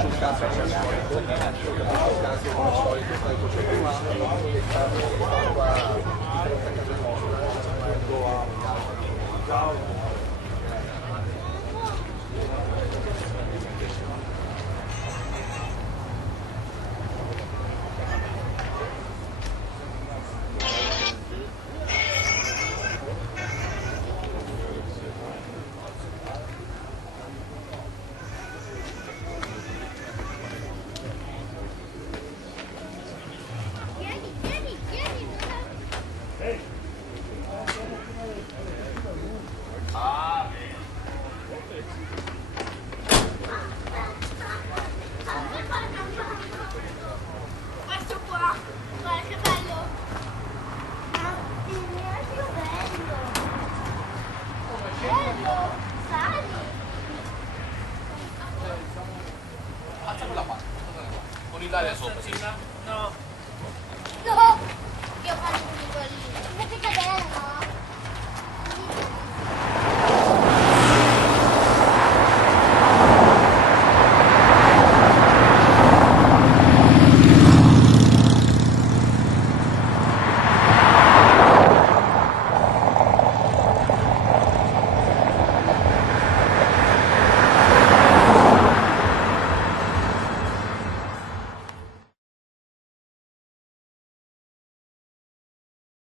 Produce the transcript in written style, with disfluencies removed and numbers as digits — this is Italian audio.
sul caso come al solito, fai il concetto umano, e sta qua di fronte a casa nostra. Questo qua, guarda che bello! Bello! Sali! Facciamola qua, con il l'aria sopra, sì.